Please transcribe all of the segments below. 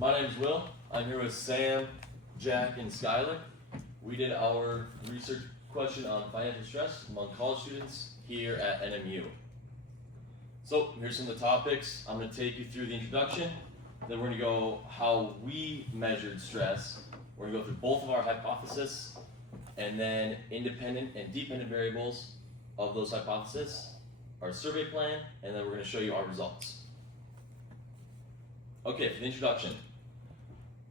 My name is Will. I'm here with Sam, Jack, and Skylar. We did our research question on financial stress among college students here at NMU. So here's some of the topics. I'm going to take you through the introduction. Then we're going to go how we measured stress. We're going to go through both of our hypotheses, and then independent and dependent variables of those hypotheses, our survey plan, and then we're going to show you our results. Okay, for the introduction,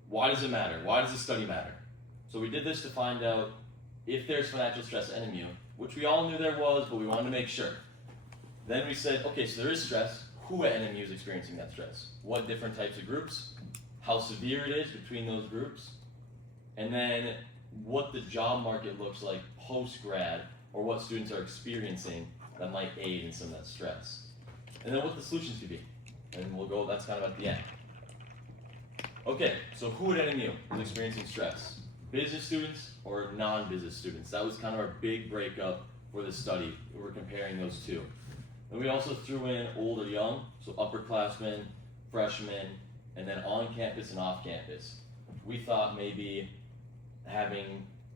why does it matter? Why does the study matter? So we did this to find out if there's financial stress at NMU, which we all knew there was, but we wanted to make sure. Then we said, okay, so there is stress. Who at NMU is experiencing that stress? What different types of groups? How severe it is between those groups? And then what the job market looks like post-grad, or what students are experiencing that might aid in some of that stress. And then what the solutions could be. And we'll go, that's kind of at the end. Okay, so who at NMU is experiencing stress? Business students or non-business students? That was kind of our big breakup for this study. We were comparing those two. And we also threw in old or young, so upperclassmen, freshmen, and then on campus and off campus. We thought maybe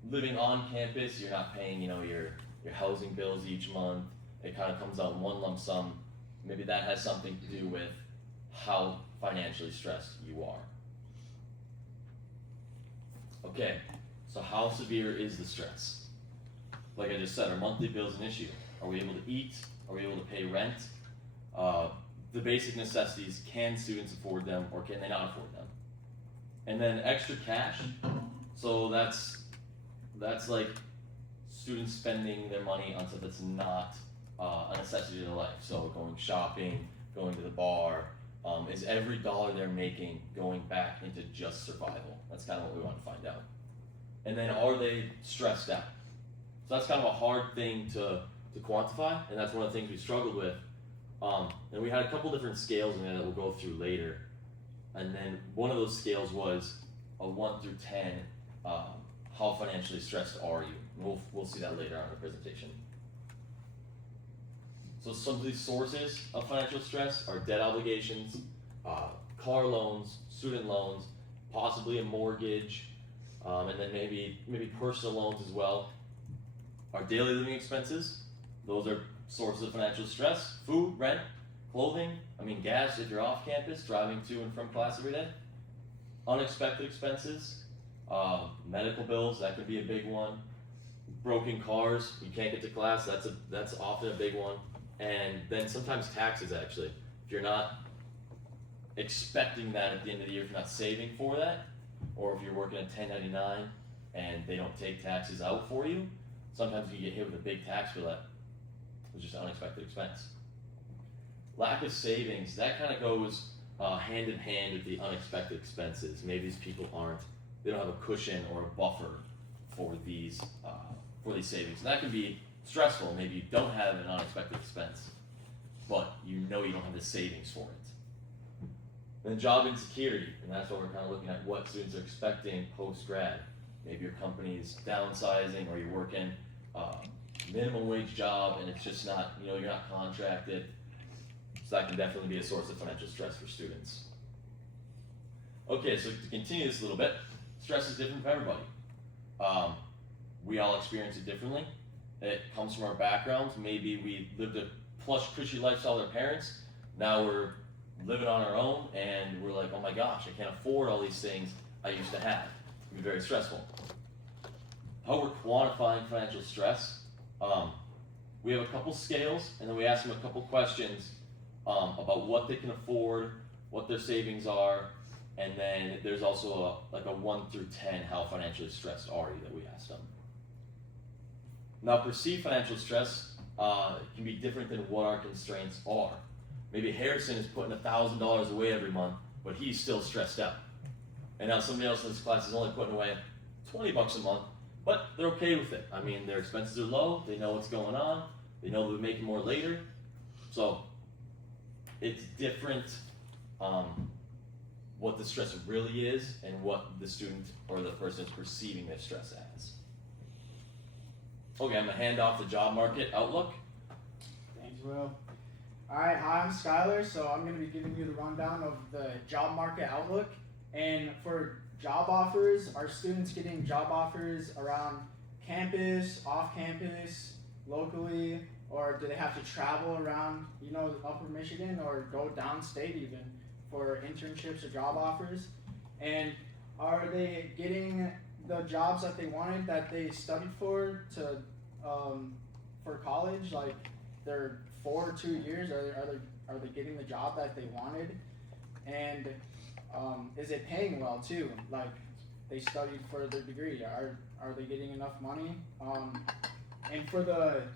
living on campus, you're not paying, your housing bills each month. It kind of comes out in one lump sum. Maybe that has something to do with how financially stressed you are. Okay, so how severe is the stress? Like I just said, are monthly bills an issue? Are we able to eat? Are we able to pay rent? The basic necessities, can students afford them or can they not afford them? And then extra cash, so that's like students spending their money on stuff that's not a necessity of their life. So going shopping, going to the bar, is every dollar they're making going back into just survival? That's kind of what we want to find out. And then are they stressed out? So that's kind of a hard thing to quantify, and that's one of the things we struggled with. And we had a couple different scales in there that we'll go through later. And then one of those scales was a 1 through 10, how financially stressed are you? We'll see that later on in the presentation. So some of these sources of financial stress are debt obligations, car loans, student loans, possibly a mortgage, and then maybe personal loans as well. Our daily living expenses, those are sources of financial stress. Food, rent, clothing, gas if you're off campus, driving to and from class every day. Unexpected expenses, medical bills, that could be a big one. Broken cars, you can't get to class, that's often a big one. And then sometimes taxes, actually. If you're not expecting that at the end of the year, if you're not saving for that, or if you're working at 1099 and they don't take taxes out for you, sometimes you get hit with a big tax bill that was just an unexpected expense. Lack of savings, that kind of goes hand in hand with the unexpected expenses. Maybe these people they don't have a cushion or a buffer for these savings. And that can be stressful. Maybe you don't have an unexpected expense, but you don't have the savings for it. Then job insecurity, and that's what we're kind of looking at, what students are expecting post-grad. Maybe your company's downsizing, or you're working minimum wage job and it's just not, you're not contracted. So that can definitely be a source of financial stress for students. Okay, so to continue this a little bit, stress is different for everybody. We all experience it differently. It comes from our backgrounds. Maybe we lived a plush, cushy lifestyle with our parents. Now we're living on our own and we're like, oh my gosh, I can't afford all these things I used to have. It can be very stressful. How we're quantifying financial stress. We have a couple scales, and then we ask them a couple questions about what they can afford, what their savings are, and then there's also a 1 through 10, how financially stressed are you, that we asked them. Now, perceived financial stress can be different than what our constraints are. Maybe Harrison is putting $1,000 away every month, but he's still stressed out. And now somebody else in this class is only putting away $20 a month, but they're okay with it. Their expenses are low, they know what's going on, they know they'll be making more later. So it's different what the stress really is and what the student or the person is perceiving their stress as. Okay, I'm gonna hand off the job market outlook. Thanks, Will. Alright, I'm Skylar, so I'm going to be giving you the rundown of the job market outlook. And for job offers, are students getting job offers around campus, off campus, locally, or do they have to travel around, Upper Michigan or go downstate even for internships or job offers? And are they getting the jobs that they wanted, that they studied for college? Like they're 4 or 2 years, are they getting the job that they wanted? And is it paying well too? Like they studied for their degree. Are they getting enough money? And for their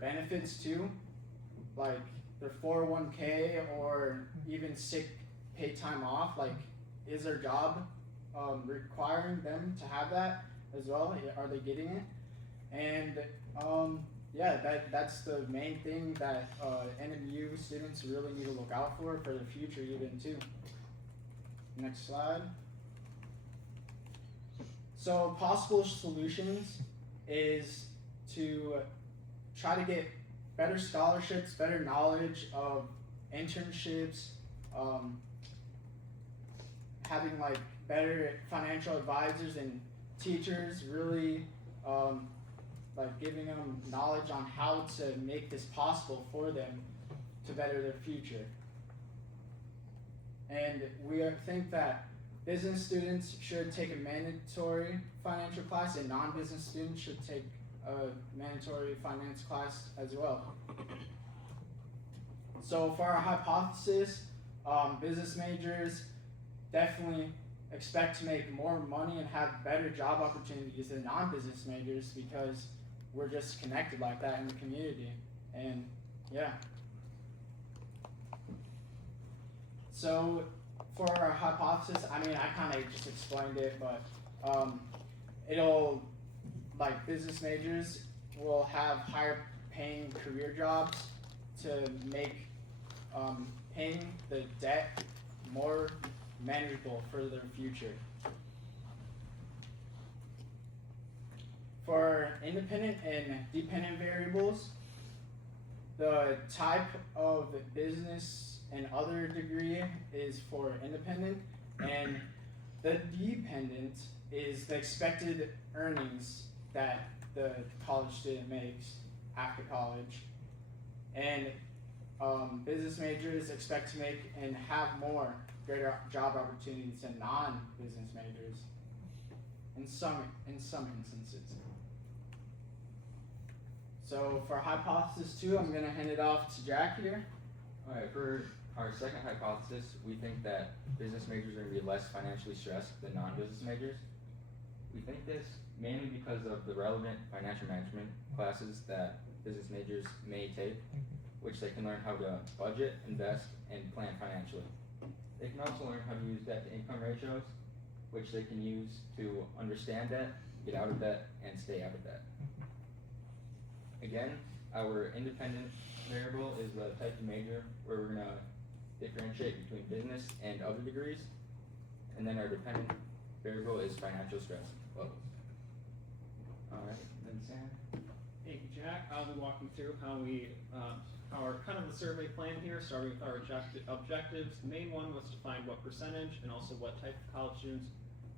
benefits too, like their 401k or even sick paid time off, like is their job requiring them to have that as well? Are they getting it? And that's the main thing that NMU students really need to look out for the future even too. Next slide. So possible solutions is to try to get better scholarships, better knowledge of internships, having like better financial advisors and teachers, really like giving them knowledge on how to make this possible for them to better their future. And we think that business students should take a mandatory financial class, and non-business students should take a mandatory finance class as well. So for our hypothesis, business majors definitely expect to make more money and have better job opportunities than non-business majors, because we're just connected like that in the community. And yeah. So for our hypothesis, I kind of just explained it, but business majors will have higher paying career jobs to make paying the debt more manageable for their future. For independent and dependent variables, the type of business and other degree is for independent, and the dependent is the expected earnings that the college student makes after college. And business majors expect to make and have greater job opportunities than non-business majors in some instances. So for hypothesis 2, I'm going to hand it off to Jack here. Alright, for our second hypothesis, we think that business majors are going to be less financially stressed than non-business majors. We think this mainly because of the relevant financial management classes that business majors may take, which they can learn how to budget, invest, and plan financially. They can also learn how to use debt-to-income ratios, which they can use to understand debt, get out of debt, and stay out of debt. Again, our independent variable is the type of major where we're going to differentiate between business and other degrees. And then our dependent variable is financial stress levels. Alright, then Sam. Thank you, Jack. I'll be walking through how our kind of the survey plan here, starting with our objectives. The main one was to find what percentage and also what type of college students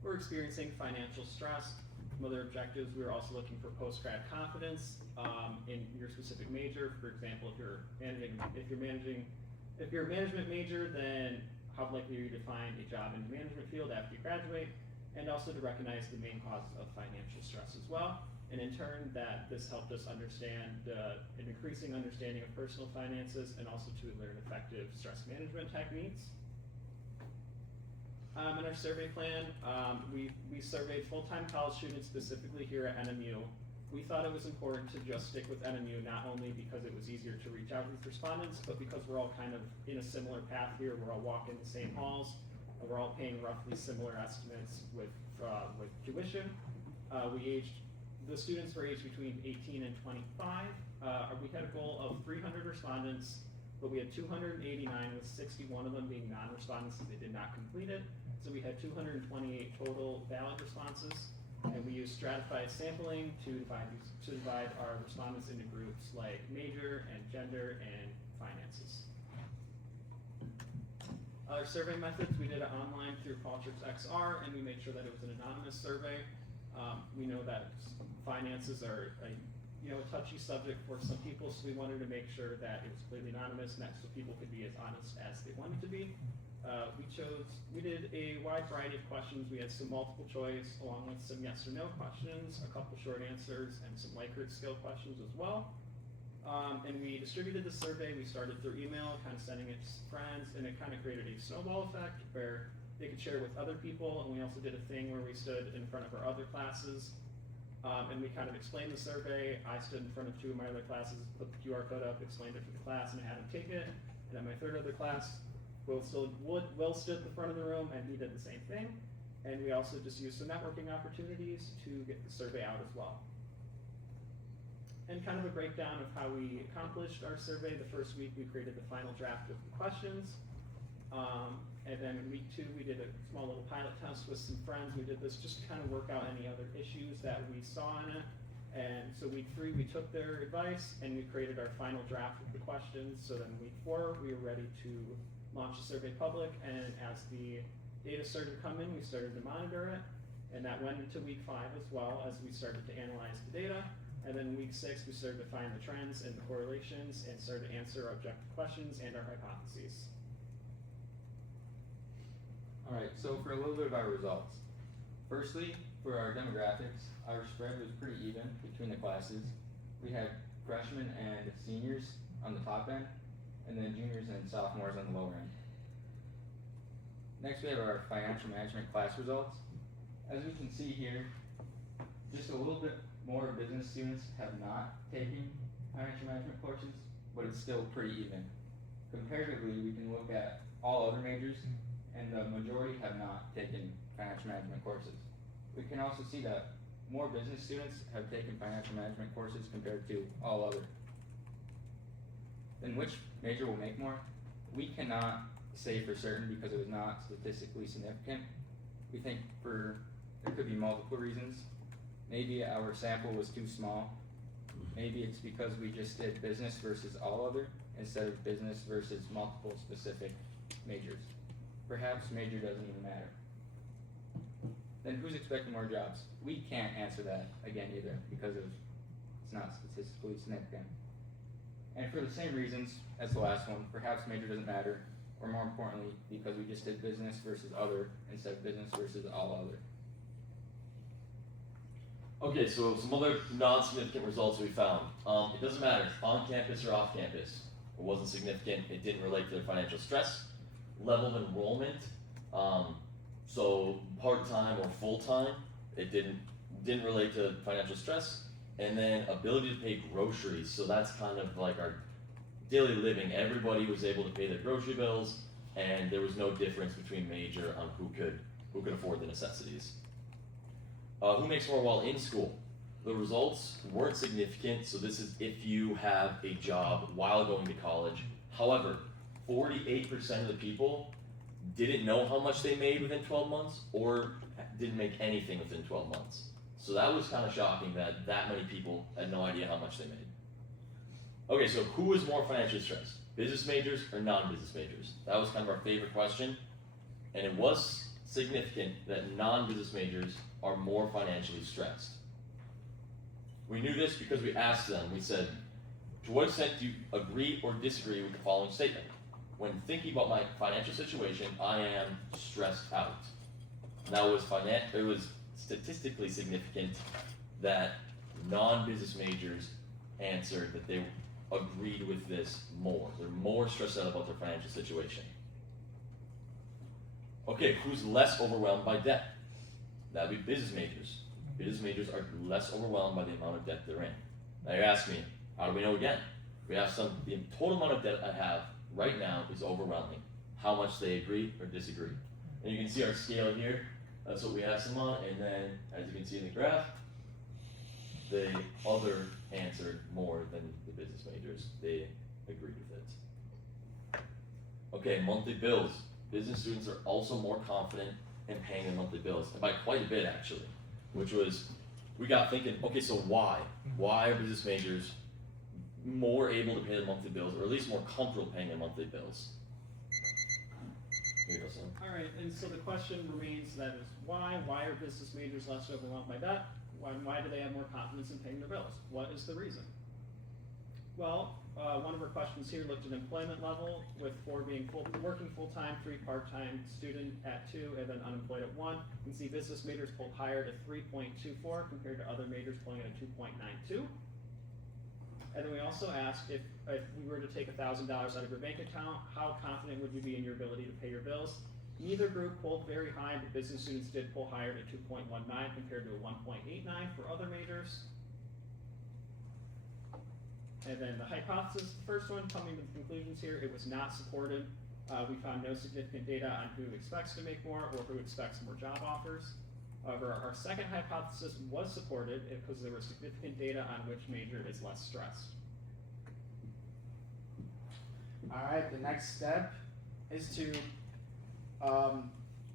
were experiencing financial stress. Some other objectives, we were also looking for post-grad confidence in your specific major. For example, if you're a management major, then how likely are you to find a job in the management field after you graduate, and also to recognize the main causes of financial stress as well. And in turn, this helped us understand an increasing understanding of personal finances, and also to learn effective stress management techniques. In our survey plan, we surveyed full-time college students specifically here at NMU. We thought it was important to just stick with NMU, not only because it was easier to reach out with respondents, but because we're all kind of in a similar path here. We're all walking the same halls. We're all paying roughly similar estimates with tuition. The students were aged between 18 and 25. We had a goal of 300 respondents, but we had 289, with 61 of them being non-respondents as they did not complete it. So we had 228 total valid responses, and we used stratified sampling to divide our respondents into groups like major and gender and finances. Our survey methods, we did it online through Qualtrics XR, and we made sure that it was an anonymous survey. We know that finances are a touchy subject for some people, so we wanted to make sure that it was completely anonymous, and that so people could be as honest as they wanted to be. We did a wide variety of questions. We had some multiple choice, along with some yes or no questions, a couple short answers, and some Likert skill questions as well. And we distributed the survey. We started through email, kind of sending it to friends, and it kind of created a snowball effect where they could share with other people. And we also did a thing where we stood in front of our other classes, and we kind of explained the survey. I stood in front of two of my other classes, put the QR code up, explained it to the class, and I had them take it. And then my third other class, Will stood at the front of the room, and he did the same thing. And we also just used some networking opportunities to get the survey out as well. And kind of a breakdown of how we accomplished our survey. The first week we created the final draft of the questions. And then in week 2 we did a small little pilot test with some friends. We did this just to kind of work out any other issues that we saw in it. And so week 3 we took their advice and we created our final draft of the questions. So then week 4 we were ready to launch the survey public, and as the data started to come in, we started to monitor it. And that went into week 5 as well, as we started to analyze the data. And then week 6, we started to find the trends and the correlations and started to answer our objective questions and our hypotheses. Alright, so for a little bit of our results. Firstly, for our demographics, our spread was pretty even between the classes. We had freshmen and seniors on the top end, and then juniors and sophomores on the lower end. Next, we have our financial management class results. As we can see here, just a little bit more business students have not taken financial management courses, but it's still pretty even. Comparatively, we can look at all other majors, and the majority have not taken financial management courses. We can also see that more business students have taken financial management courses compared to all other. Then which major will make more? We cannot say for certain because it was not statistically significant. We think there could be multiple reasons. Maybe our sample was too small. Maybe it's because we just did business versus all other instead of business versus multiple specific majors. Perhaps major doesn't even matter. Then who's expecting more jobs? We can't answer that again either because it's not statistically significant. And for the same reasons as the last one, perhaps major doesn't matter, or more importantly, because we just did business versus other instead of business versus all other. Okay, so some other non-significant results we found. It doesn't matter, on campus or off campus. It wasn't significant, it didn't relate to their financial stress. Level of enrollment, so part-time or full-time, it didn't relate to financial stress. And then ability to pay groceries, so that's kind of like our daily living. Everybody was able to pay their grocery bills, and there was no difference between major on who could afford the necessities. Who makes more while in school? The results weren't significant, so this is if you have a job while going to college. However, 48% of the people didn't know how much they made within 12 months or didn't make anything within 12 months. So that was kind of shocking that many people had no idea how much they made. Okay, so who is more financially stressed? Business majors or non-business majors? That was kind of our favorite question. And it was significant that non-business majors are more financially stressed. We knew this because we asked them, we said, to what extent do you agree or disagree with the following statement? When thinking about my financial situation, I am stressed out. Now it was statistically significant that non-business majors answered that they agreed with this more. They're more stressed out about their financial situation. Okay, who's less overwhelmed by debt? That'd be business majors. Business majors are less overwhelmed by the amount of debt they're in. Now you're asking me, how do we know again? We have the total amount of debt I have right now is overwhelming. How much they agree or disagree. And you can see our scale here. That's what we asked them on, and then, as you can see in the graph, the other answered more than the business majors. They agreed with it. Okay, monthly bills. Business students are also more confident in paying their monthly bills, and by quite a bit actually, which was, we got thinking, okay, so why? Why are business majors more able to pay their monthly bills, or at least more comfortable paying their monthly bills? Alright, and so the question remains that is why? Why are business majors less overwhelmed by debt? Why do they have more confidence in paying their bills? What is the reason? Well, one of our questions here looked at employment level, with 4 being working full-time, 3 part-time, student at 2, and then unemployed at 1. You can see business majors pulled higher to 3.24 compared to other majors pulling at a 2.92. And then we also asked if we were to take $1,000 out of your bank account, how confident would you be in your ability to pay your bills? Neither group pulled very high, but business students did pull higher to 2.19 compared to a 1.89 for other majors. And then the hypothesis, the first one, coming to the conclusions here, it was not supported. We found no significant data on who expects to make more or who expects more job offers. However, our second hypothesis was supported because there was significant data on which major is less stressed. Alright, the next step is to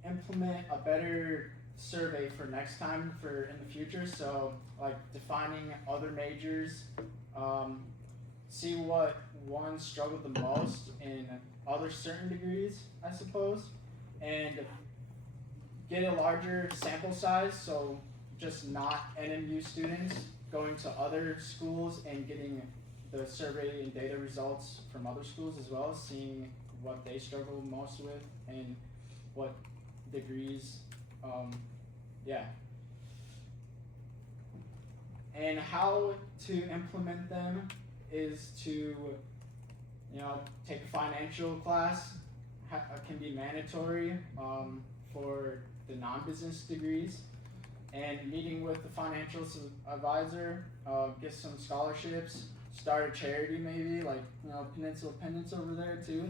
implement a better survey for next time for in the future. So like defining other majors, see what ones struggled the most in other certain degrees, I suppose, and get a larger sample size, so just not NMU students going to other schools and getting the survey and data results from other schools as well, seeing what they struggle most with and what degrees, And how to implement them is to, take a financial class, can be mandatory for the non-business degrees, and meeting with the financial advisor, get some scholarships, start a charity maybe, like, Peninsula Pendants over there too.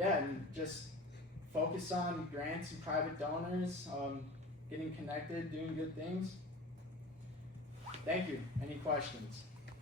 And just focus on grants and private donors, getting connected, doing good things. Thank you. Any questions?